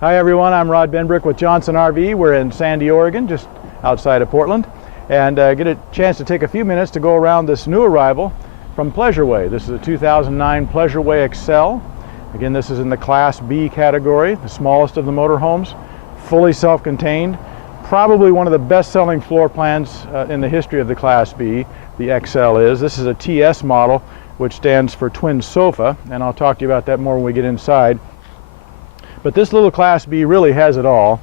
Hi everyone, I'm Rod Benbrick with Johnson RV. We're in Sandy, Oregon, just outside of Portland, and get a chance to take a few minutes to go around this new arrival from Pleasureway. This is a 2009 Pleasureway XL. Again, this is in the Class B category, the smallest of the motorhomes, fully self-contained. Probably one of the best-selling floor plans in the history of the Class B, the XL is. This is a TS model, which stands for Twin Sofa, and I'll talk to you about that more when we get inside. But this little Class B really has it all.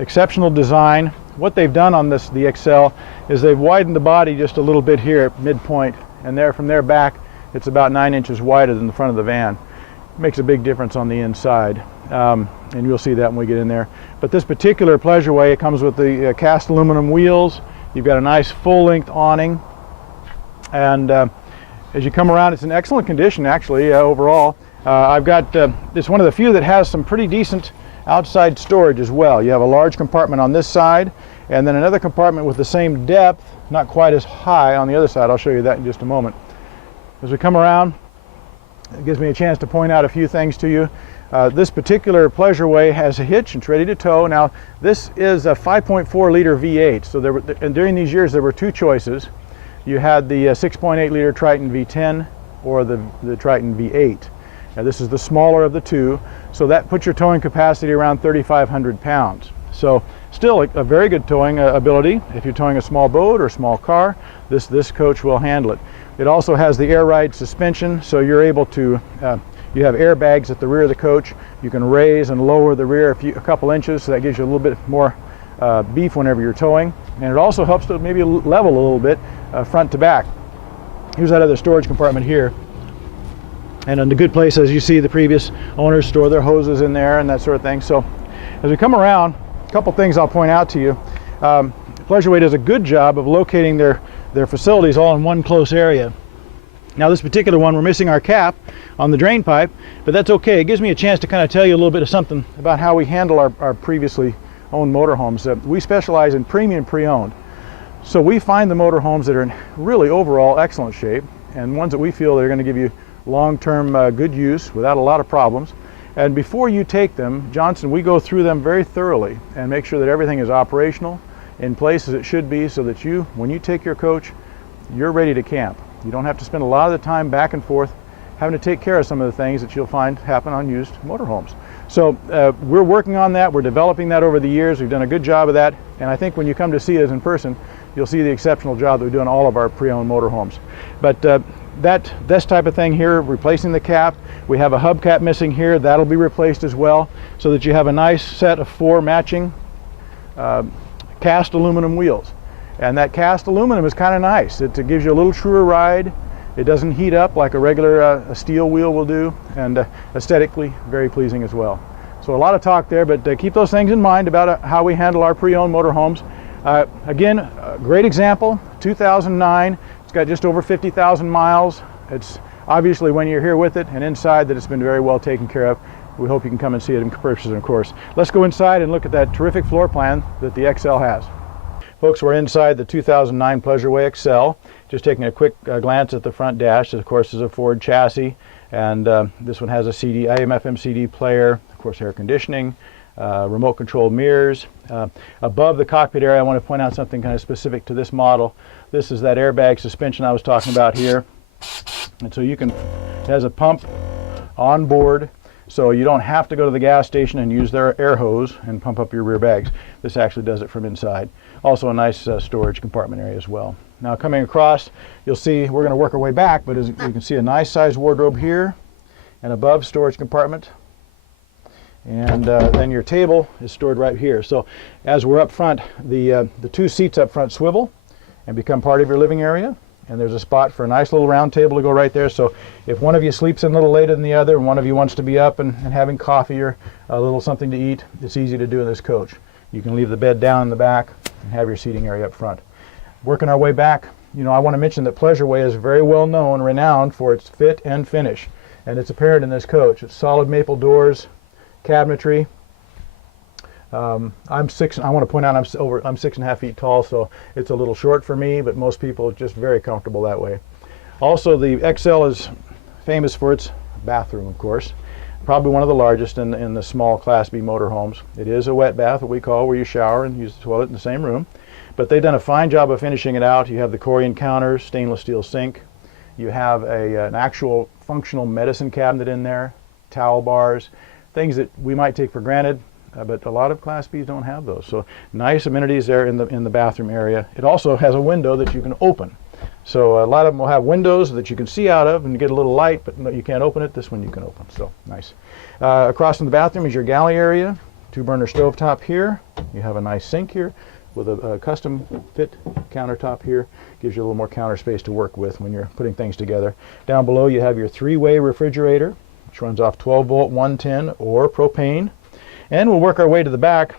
Exceptional design. What they've done on the XL is they've widened the body just a little bit here at midpoint, and from there back it's about 9 inches wider than the front of the van. It makes a big difference on the inside, and you'll see that when we get in there. But this particular Pleasureway, it comes with the cast aluminum wheels. You've got a nice full-length awning, and as you come around, it's in excellent condition actually overall. I've got, it's one of the few that has some pretty decent outside storage as well. You have a large compartment on this side, and then another compartment with the same depth, not quite as high, on the other side. I'll show you that in just a moment. As we come around, it gives me a chance to point out a few things to you. This particular Pleasureway has a hitch and it's ready to tow. Now, this is a 5.4 liter V8, so and during these years there were two choices. You had the 6.8 liter Triton V10 or the Triton V8. Now, this is the smaller of the two, so that puts your towing capacity around 3,500 pounds. So still a very good towing ability. If you're towing a small boat or a small car, this coach will handle it. It also has the air ride suspension, so you're able to, you have airbags at the rear of the coach. You can raise and lower the rear a couple inches, so that gives you a little bit more beef whenever you're towing. And it also helps to maybe level a little bit front to back. Here's that other storage compartment here. And in the good place, as you see, the previous owners store their hoses in there and that sort of thing. So as we come around, a couple things I'll point out to you. Pleasureway does a good job of locating their facilities all in one close area. Now, this particular one, we're missing our cap on the drain pipe, but that's okay. It gives me a chance to kind of tell you a little bit of something about how we handle our previously owned motorhomes. We specialize in premium pre-owned. So we find the motorhomes that are in really overall excellent shape, and ones that we feel are going to give you long-term good use without a lot of problems. And before you take them, Johnson, we go through them very thoroughly and make sure that everything is operational, in place as it should be, so that when you take your coach, you're ready to camp. You don't have to spend a lot of the time back and forth having to take care of some of the things that you'll find happen on used motorhomes. So we're working on that. We're developing that over the years. We've done a good job of that, and I think when you come to see us in person, you'll see the exceptional job that we do on all of our pre-owned motorhomes. But this type of thing here, replacing the cap, we have a hubcap missing here. That'll be replaced as well, so that you have a nice set of 4 matching cast aluminum wheels. And that cast aluminum is kind of nice. It gives you a little truer ride. It doesn't heat up like a regular steel wheel will do, and aesthetically very pleasing as well. So a lot of talk there, but keep those things in mind about how we handle our pre-owned motorhomes. Again, a great example, 2009. It's got just over 50,000 miles. It's obviously, when you're here with it and inside, that it's been very well taken care of. We hope you can come and see it in person, of course. Let's go inside and look at that terrific floor plan that the XL has. Folks, we're inside the 2009 Pleasureway XL. Just taking a quick glance at the front dash. Of course, is a Ford chassis, and this one has a AM/FM CD player, of course, air conditioning, remote control mirrors. Above the cockpit area, I want to point out something kind of specific to this model. This is that airbag suspension I was talking about here. And so it has a pump on board, so you don't have to go to the gas station and use their air hose and pump up your rear bags. This actually does it from inside. Also a nice storage compartment area as well. Now, coming across, you'll see we're going to work our way back, but as you can see, a nice sized wardrobe here, and above, storage compartment. And then your table is stored right here. So as we're up front, the 2 seats up front swivel and become part of your living area. And there's a spot for a nice little round table to go right there. So if one of you sleeps in a little later than the other, and one of you wants to be up and having coffee or a little something to eat, it's easy to do in this coach. You can leave the bed down in the back and have your seating area up front. Working our way back, I want to mention that Pleasureway is very well known, renowned for its fit and finish. And it's apparent in this coach. It's solid maple doors, cabinetry. I want to point out I'm 6.5 feet tall, so it's a little short for me, but most people are just very comfortable that way. Also, the XL is famous for its bathroom, of course. probably one of the largest in the small Class B motorhomes. It is a wet bath, what we call, where you shower and use the toilet in the same room. But they've done a fine job of finishing it out. You have the Corian counters, stainless steel sink. You have an actual functional medicine cabinet in there, towel bars, things that we might take for granted, but a lot of Class Bs don't have those. So nice amenities there in the bathroom area. It also has a window that you can open. So a lot of them will have windows that you can see out of and get a little light, but no, you can't open it. This one you can open, so nice. Across from the bathroom is your galley area. 2-burner stovetop here. You have a nice sink here with a custom fit countertop here. Gives you a little more counter space to work with when you're putting things together. Down below you have your 3-way refrigerator, which runs off 12-volt 110 or propane. And we'll work our way to the back.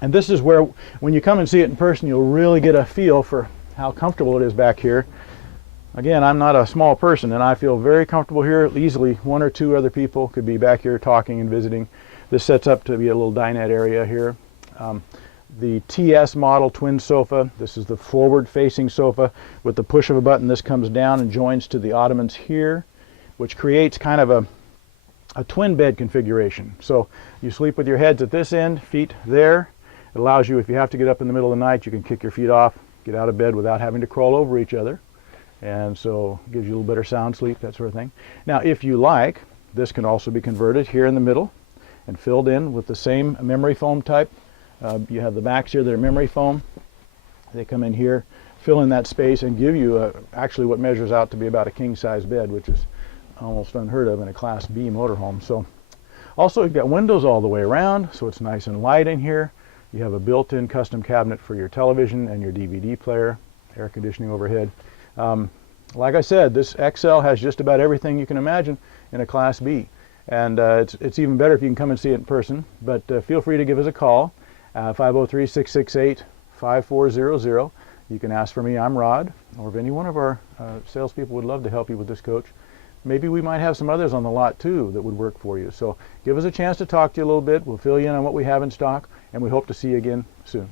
And this is where, when you come and see it in person, you'll really get a feel for how comfortable it is back here. Again, I'm not a small person, and I feel very comfortable here. Easily 1 or 2 other people could be back here talking and visiting. This sets up to be a little dinette area here. The TS model twin sofa. This is the forward-facing sofa. With the push of a button, this comes down and joins to the ottomans here, which creates kind of a twin bed configuration. So you sleep with your heads at this end, feet there. It allows you, if you have to get up in the middle of the night, you can kick your feet off, get out of bed without having to crawl over each other. And so it gives you a little better sound sleep, that sort of thing. Now, if you like, this can also be converted here in the middle and filled in with the same memory foam type. You have the backs here that are memory foam. They come in here, fill in that space, and give you actually what measures out to be about a king-size bed, which is almost unheard of in a Class B motorhome. So, also you've got windows all the way around, so it's nice and light in here. You have a built-in custom cabinet for your television and your DVD player, air conditioning overhead. Like I said, this XL has just about everything you can imagine in a Class B. And it's even better if you can come and see it in person. But feel free to give us a call, 503-668-5400. You can ask for me, I'm Rod, or if any one of our salespeople would love to help you with this coach. Maybe we might have some others on the lot too that would work for you. So give us a chance to talk to you a little bit. We'll fill you in on what we have in stock, and we hope to see you again soon.